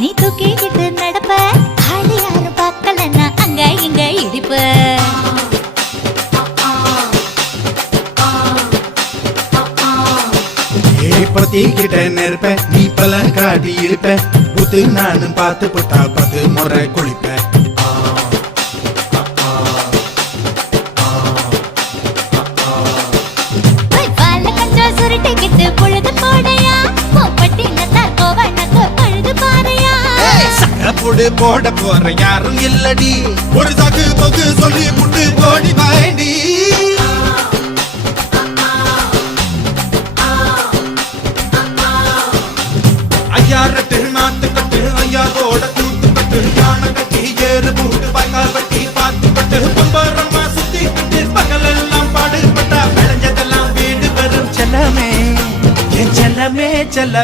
நீ தூக்கிக்கிட்டு நடப்ப ஆளு யாரும் பார்க்கலன்னா அங்க இங்க இடிப்ப பத்திக்கிட்ட நெருப்ப நீ பல காட்டி இருப்ப புத்து நானும் பார்த்து புட்டா 10 முறை குளிப்பேன் சுருட்டிக்கிட்டு பொழுது போடையா போப்பட்டி நத்தா கோவனக்கு பழுது பாறையா சகப்புடு போட போற யாரும் இல்லடி ஒரு சாக்கு போக்கு சொல்லி புட்டு போடி வாண்டி ஐயாரட்டு நாத்து கட்டு ஐயாவோட கூத்து கட்டு யானை கட்டி ஏறு பூட்டு வாய்க்கால் வட்டி பார்த்து கட்டு பொம்பரமா சுத்தி கட்டு பகலெல்லாம் பாடுபட்டா விளைஞ்சதெல்லாம் வீடு வரும் செல்லமே என் செல்லமே செல்ல